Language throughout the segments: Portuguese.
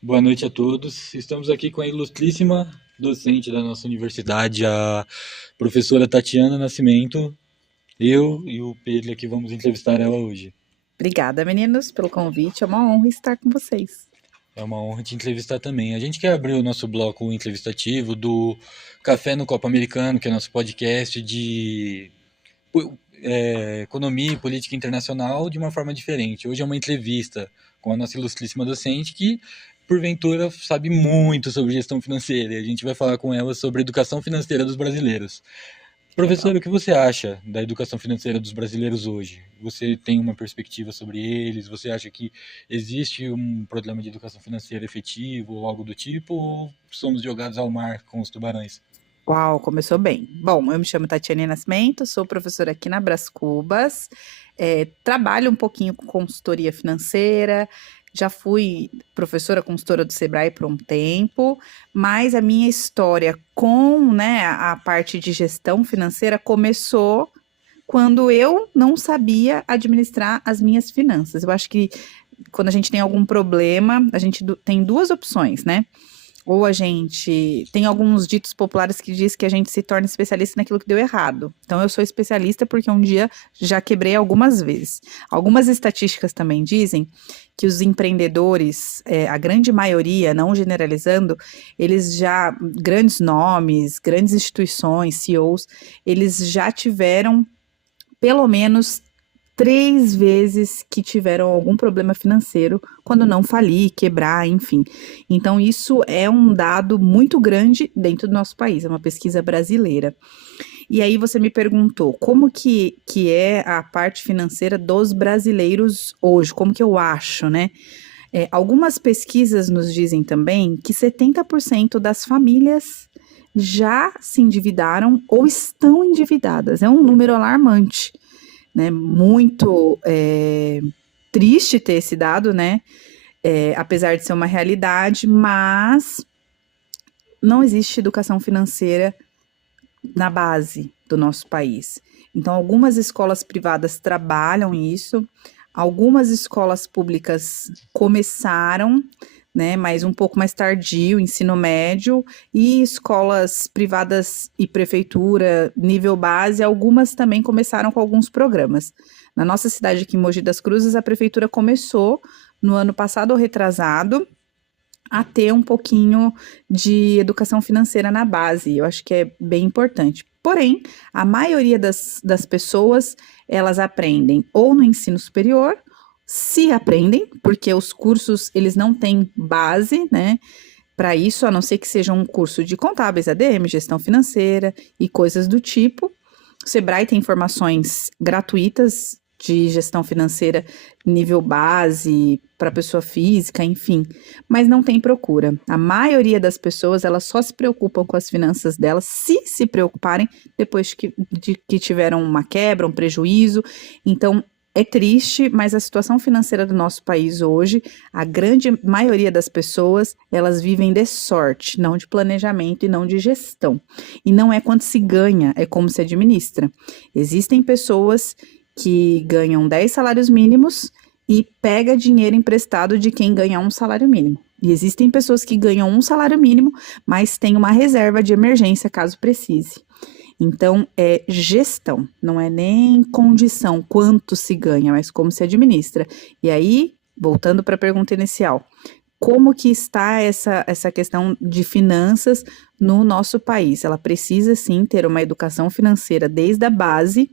Boa noite a todos. Estamos aqui com a ilustríssima docente da nossa universidade, a professora Tatiana Nascimento. Eu e o Pedro aqui vamos entrevistar ela hoje. Obrigada, meninos, pelo convite. É uma honra estar com vocês. É uma honra te entrevistar também. A gente quer abrir o nosso bloco entrevistativo do Café no Copo Americano, que é nosso podcast de economia e política internacional de uma forma diferente. Hoje é uma entrevista com a nossa ilustríssima docente que, porventura, sabe muito sobre gestão financeira. E a gente vai falar com ela sobre a educação financeira dos brasileiros. Legal. Professor, o que você acha da educação financeira dos brasileiros hoje? Você tem uma perspectiva sobre eles? Você acha que existe um problema de educação financeira efetivo ou algo do tipo? Ou somos jogados ao mar com os tubarões? Uau, começou bem. Bom, eu me chamo Tatiane Nascimento, sou professora aqui na Brás Cubas, trabalho um pouquinho com consultoria financeira, já fui professora consultora do Sebrae por um tempo, mas a minha história com, né, a parte de gestão financeira começou quando eu não sabia administrar as minhas finanças. Eu acho que quando a gente tem algum problema, a gente tem duas opções, né? Ou a gente tem alguns ditos populares que diz que a gente se torna especialista naquilo que deu errado. Então eu sou especialista porque um dia já quebrei algumas vezes. Algumas estatísticas também dizem que os empreendedores, a grande maioria, não generalizando, eles já, grandes nomes, grandes instituições, CEOs, eles já tiveram pelo menos 3 vezes que tiveram algum problema financeiro, quando não falir, quebrar, enfim. Então, isso é um dado muito grande dentro do nosso país, é uma pesquisa brasileira. E aí você me perguntou como que é a parte financeira dos brasileiros hoje, como que eu acho, né? Algumas pesquisas nos dizem também que 70% das famílias já se endividaram ou estão endividadas. É um número alarmante, né? Muito triste ter esse dado, né? Apesar de ser uma realidade, mas não existe educação financeira na base do nosso país. Então, algumas escolas privadas trabalham isso, algumas escolas públicas começaram, né, mas um pouco mais tardio, ensino médio, e escolas privadas e prefeitura, nível base, algumas também começaram com alguns programas. Na nossa cidade aqui em Mogi das Cruzes, a prefeitura começou no ano passado ou retrasado a ter um pouquinho de educação financeira na base. Eu acho que é bem importante. Porém, a maioria das pessoas, elas aprendem ou no ensino superior, se aprendem, porque os cursos, eles não têm base, né, para isso, a não ser que seja um curso de contábeis, ADM, gestão financeira e coisas do tipo. O Sebrae tem informações gratuitas de gestão financeira nível base para pessoa física, enfim, mas não tem procura. A maioria das pessoas, elas só se preocupam com as finanças delas, se preocuparem depois de que tiveram uma quebra, um prejuízo. Então, é triste, mas a situação financeira do nosso país hoje, a grande maioria das pessoas, elas vivem de sorte, não de planejamento e não de gestão. E não é quanto se ganha, é como se administra. Existem pessoas que ganham 10 salários mínimos e pega dinheiro emprestado de quem ganha um salário mínimo. E existem pessoas que ganham um salário mínimo, mas têm uma reserva de emergência caso precise. Então, é gestão, não é nem condição, quanto se ganha, mas como se administra. E aí, voltando para a pergunta inicial, como que está essa questão de finanças no nosso país? Ela precisa, sim, ter uma educação financeira desde a base.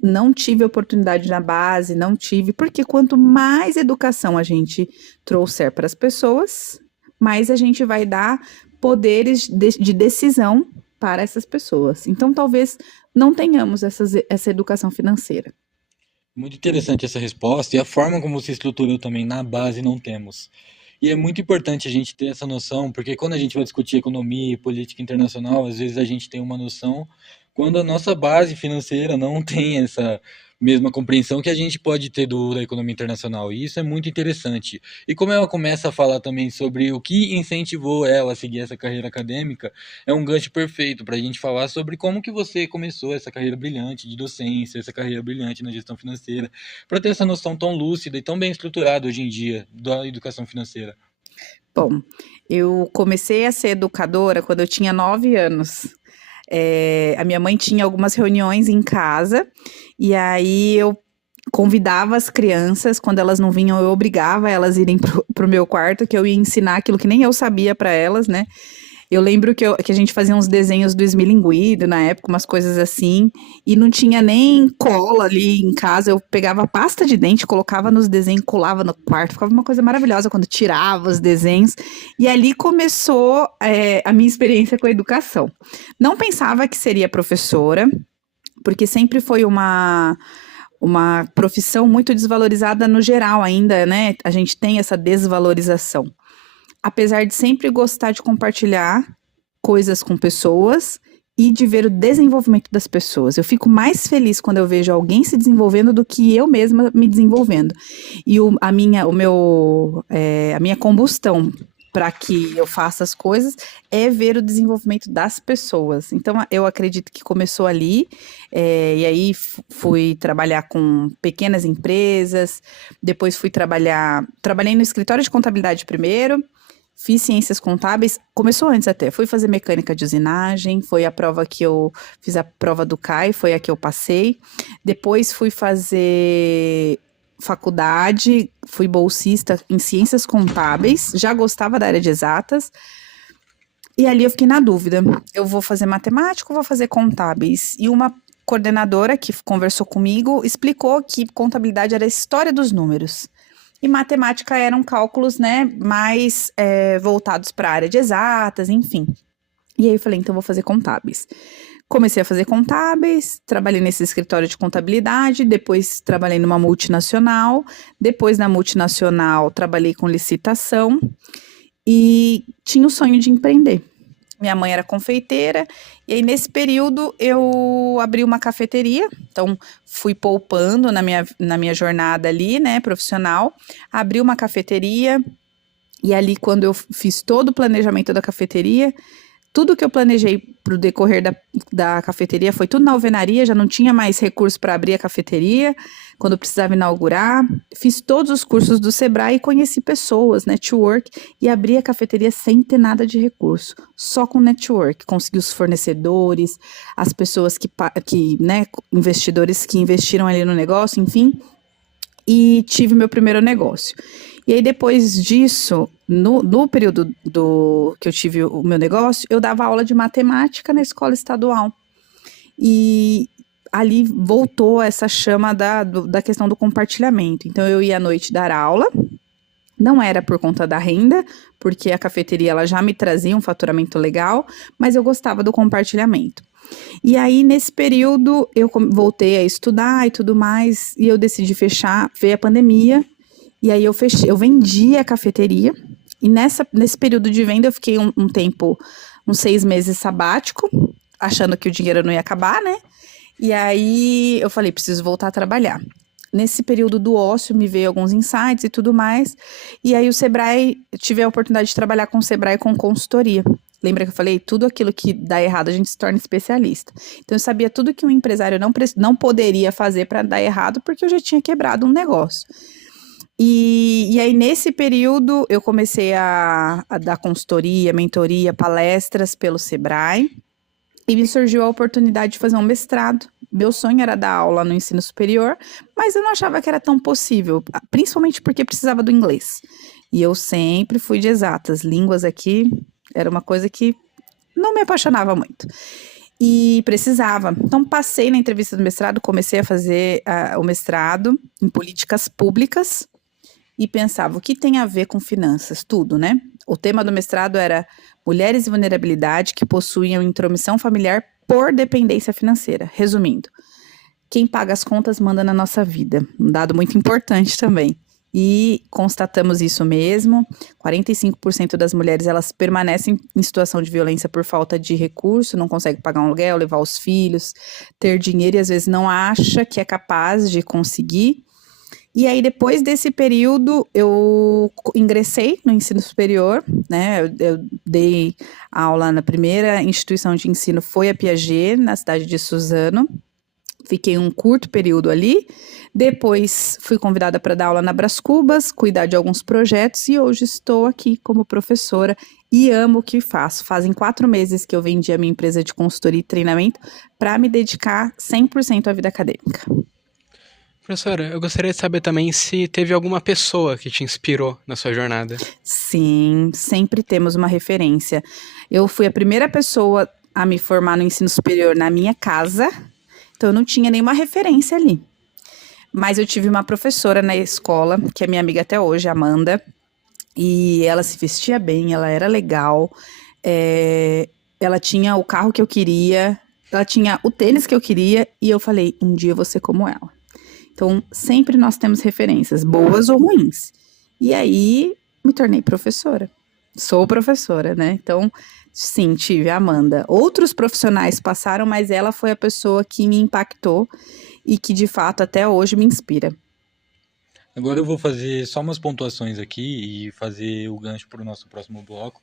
Não tive oportunidade na base, não tive, porque quanto mais educação a gente trouxer para as pessoas, mais a gente vai dar poderes de decisão para essas pessoas. Então, talvez não tenhamos essa educação financeira. Muito interessante essa resposta e a forma como você estruturou também na base não temos. E é muito importante a gente ter essa noção, porque quando a gente vai discutir economia e política internacional, às vezes a gente tem uma noção quando a nossa base financeira não tem essa mesma compreensão que a gente pode ter da economia internacional. E isso é muito interessante. E como ela começa a falar também sobre o que incentivou ela a seguir essa carreira acadêmica, é um gancho perfeito para a gente falar sobre como que você começou essa carreira brilhante de docência, essa carreira brilhante na gestão financeira, para ter essa noção tão lúcida e tão bem estruturada hoje em dia da educação financeira. Bom, eu comecei a ser educadora quando eu tinha 9 anos. A minha mãe tinha algumas reuniões em casa, e aí eu convidava as crianças, quando elas não vinham, eu obrigava elas a irem pro meu quarto, que eu ia ensinar aquilo que nem eu sabia para elas, né? Eu lembro que a gente fazia uns desenhos do Esmilinguido na época, umas coisas assim, e não tinha nem cola ali em casa. Eu pegava pasta de dente, colocava nos desenhos, colava no quarto. Ficava uma coisa maravilhosa quando tirava os desenhos. E ali começou, a minha experiência com a educação. Não pensava que seria professora, porque sempre foi uma profissão muito desvalorizada no geral ainda, né? A gente tem essa desvalorização. Apesar de sempre gostar de compartilhar coisas com pessoas e de ver o desenvolvimento das pessoas. Eu fico mais feliz quando eu vejo alguém se desenvolvendo do que eu mesma me desenvolvendo. E a minha combustão para que eu faça as coisas é ver o desenvolvimento das pessoas. Então, eu acredito que começou ali, e aí fui trabalhar com pequenas empresas, depois trabalhei no escritório de contabilidade primeiro, fiz ciências contábeis, começou antes até, fui fazer mecânica de usinagem, foi a prova que eu fiz a prova do CAI, foi a que eu passei. Depois fui fazer faculdade, fui bolsista em ciências contábeis, já gostava da área de exatas, e ali eu fiquei na dúvida, eu vou fazer matemática ou vou fazer contábeis? E uma coordenadora que conversou comigo explicou que contabilidade era a história dos números. E matemática eram cálculos, né, mais voltados para a área de exatas, enfim. E aí eu falei, então vou fazer contábeis. Comecei a fazer contábeis, trabalhei nesse escritório de contabilidade, depois trabalhei numa multinacional, depois na multinacional trabalhei com licitação e tinha o sonho de empreender. Minha mãe era confeiteira, e aí nesse período eu abri uma cafeteria, então fui poupando na minha jornada ali, né, profissional, abri uma cafeteria, e ali quando eu fiz todo o planejamento da cafeteria, tudo que eu planejei para o decorrer da cafeteria foi tudo na alvenaria, já não tinha mais recurso para abrir a cafeteria, quando eu precisava inaugurar. Fiz todos os cursos do Sebrae e conheci pessoas, network, e abri a cafeteria sem ter nada de recurso, só com network. Consegui os fornecedores, as pessoas né, investidores que investiram ali no negócio, enfim, e tive meu primeiro negócio. E aí, depois disso, no período que eu tive o meu negócio, eu dava aula de matemática na escola estadual. E ali voltou essa chama da questão do compartilhamento. Então, eu ia à noite dar aula, não era por conta da renda, porque a cafeteria ela já me trazia um faturamento legal, mas eu gostava do compartilhamento. E aí, nesse período, eu voltei a estudar e tudo mais, e eu decidi fechar, veio a pandemia, e aí eu vendi a cafeteria, e nesse período de venda eu fiquei um tempo, uns 6 meses sabático, achando que o dinheiro não ia acabar, né? E aí eu falei, preciso voltar a trabalhar. Nesse período do ócio me veio alguns insights e tudo mais, e aí o Sebrae, tive a oportunidade de trabalhar com o Sebrae com consultoria. Lembra que eu falei? Tudo aquilo que dá errado a gente se torna especialista. Então eu sabia tudo que um empresário não poderia fazer para dar errado, porque eu já tinha quebrado um negócio. E aí, nesse período, eu comecei a dar consultoria, mentoria, palestras pelo Sebrae, e me surgiu a oportunidade de fazer um mestrado. Meu sonho era dar aula no ensino superior, mas eu não achava que era tão possível, principalmente porque precisava do inglês. E eu sempre fui de exatas, línguas aqui era uma coisa que não me apaixonava muito. E precisava. Então, passei na entrevista do mestrado, comecei a fazer o mestrado em políticas públicas, e pensava, o que tem a ver com finanças? Tudo, né? O tema do mestrado era mulheres e vulnerabilidade que possuíam intromissão familiar por dependência financeira. Resumindo, quem paga as contas manda na nossa vida. Um dado muito importante também. E constatamos isso mesmo, 45% das mulheres elas permanecem em situação de violência por falta de recurso, não conseguem pagar um aluguel, levar os filhos, ter dinheiro e às vezes não acha que é capaz de conseguir. E aí, depois desse período, eu ingressei no ensino superior, né? Eu dei aula na primeira instituição de ensino, foi a Piaget, na cidade de Suzano. Fiquei um curto período ali, depois fui convidada para dar aula na Brás Cubas, cuidar de alguns projetos e hoje estou aqui como professora e amo o que faço. Fazem 4 meses que eu vendi a minha empresa de consultoria e treinamento para me dedicar 100% à vida acadêmica. Professora, eu gostaria de saber também se teve alguma pessoa que te inspirou na sua jornada. Sim, sempre temos uma referência. Eu fui a primeira pessoa a me formar no ensino superior na minha casa, então eu não tinha nenhuma referência ali. Mas eu tive uma professora na escola, que é minha amiga até hoje, Amanda, e ela se vestia bem, ela era legal, ela tinha o carro que eu queria, ela tinha o tênis que eu queria, e eu falei, um dia eu vou ser como ela. Então, sempre nós temos referências, boas ou ruins. E aí, me tornei professora. Sou professora, né? Então, sim, tive a Amanda. Outros profissionais passaram, mas ela foi a pessoa que me impactou e que, de fato, até hoje me inspira. Agora eu vou fazer só umas pontuações aqui e fazer o gancho para o nosso próximo bloco,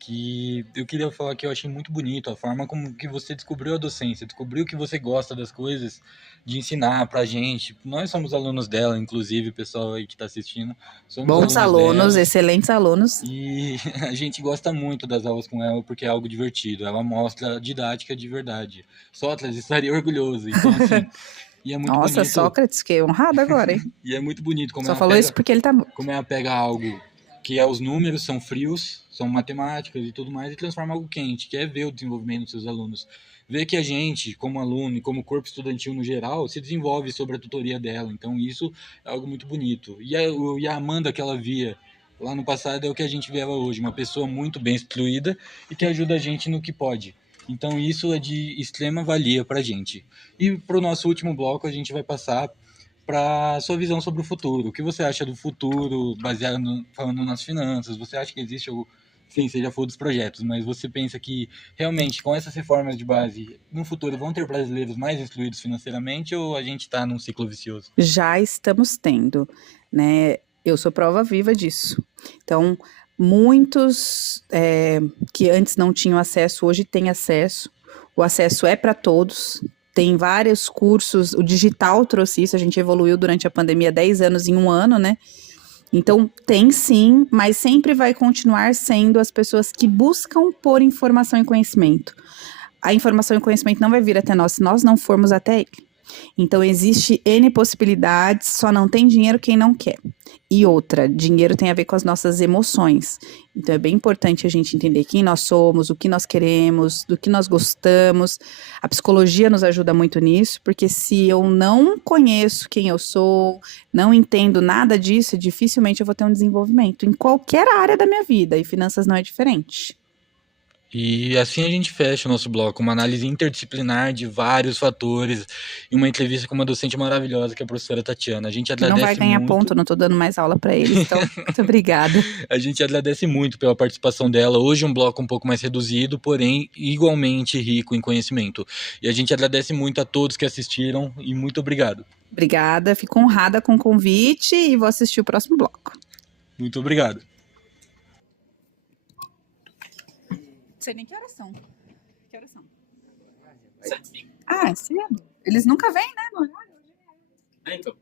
que eu queria falar que eu achei muito bonito a forma como que você descobriu a docência, descobriu que você gosta das coisas, de ensinar pra gente. Nós somos alunos dela, inclusive, o pessoal aí que está assistindo, somos Bons alunos alunos, dela. excelentes alunos. E a gente gosta muito das aulas com ela porque é algo divertido. Ela mostra a didática de verdade. Sócrates estaria orgulhoso. Então, assim, e é muito Nossa, bonito. Sócrates, fiquei honrada agora, hein? E é muito bonito Só falou isso porque ele tá morto. como ela pega algo que é os números, são frios, são matemáticas e tudo mais, e transforma em algo quente, que é ver o desenvolvimento dos seus alunos. Ver que a gente, como aluno e como corpo estudantil no geral, se desenvolve sobre a tutoria dela. Então isso é algo muito bonito. E a Amanda que ela via lá no passado é o que a gente vê ela hoje, uma pessoa muito bem instruída e que ajuda a gente no que pode. Então isso é de extrema valia para a gente. E para o nosso último bloco a gente vai passar para sua visão sobre o futuro. O que você acha do futuro, baseado falando nas finanças? Você acha que existe algo, sim, você já falou dos projetos, mas você pensa que realmente com essas reformas de base, no futuro vão ter brasileiros mais instruídos financeiramente ou a gente está num ciclo vicioso? Já estamos tendo, né? Eu sou prova viva disso. Então, muitos que antes não tinham acesso, hoje têm acesso. O acesso é para todos. Tem vários cursos, o digital trouxe isso, a gente evoluiu durante a pandemia 10 anos em um ano, né? Então, tem sim, mas sempre vai continuar sendo as pessoas que buscam por informação e conhecimento. A informação e conhecimento não vai vir até nós se nós não formos até ele. Então, existe N possibilidades, só não tem dinheiro quem não quer. E outra, dinheiro tem a ver com as nossas emoções. Então, é bem importante a gente entender quem nós somos, o que nós queremos, do que nós gostamos. A psicologia nos ajuda muito nisso, porque se eu não conheço quem eu sou, não entendo nada disso, dificilmente eu vou ter um desenvolvimento em qualquer área da minha vida, e finanças não é diferente. E assim a gente fecha o nosso bloco, uma análise interdisciplinar de vários fatores e uma entrevista com uma docente maravilhosa que é a professora Tatiana. A gente Que não vai agradece ganhar muito. ponto, não tô dando mais aula para eles, então, muito obrigada. A gente agradece muito pela participação dela. Hoje um bloco um pouco mais reduzido, porém igualmente rico em conhecimento. E a gente agradece muito a todos que assistiram e muito obrigado. Obrigada, fico honrada com o convite e vou assistir o próximo bloco. Muito obrigado. Não sei nem que horas são. Que horas são? Ah, cedo. Eles nunca vêm, né? No horário. Então.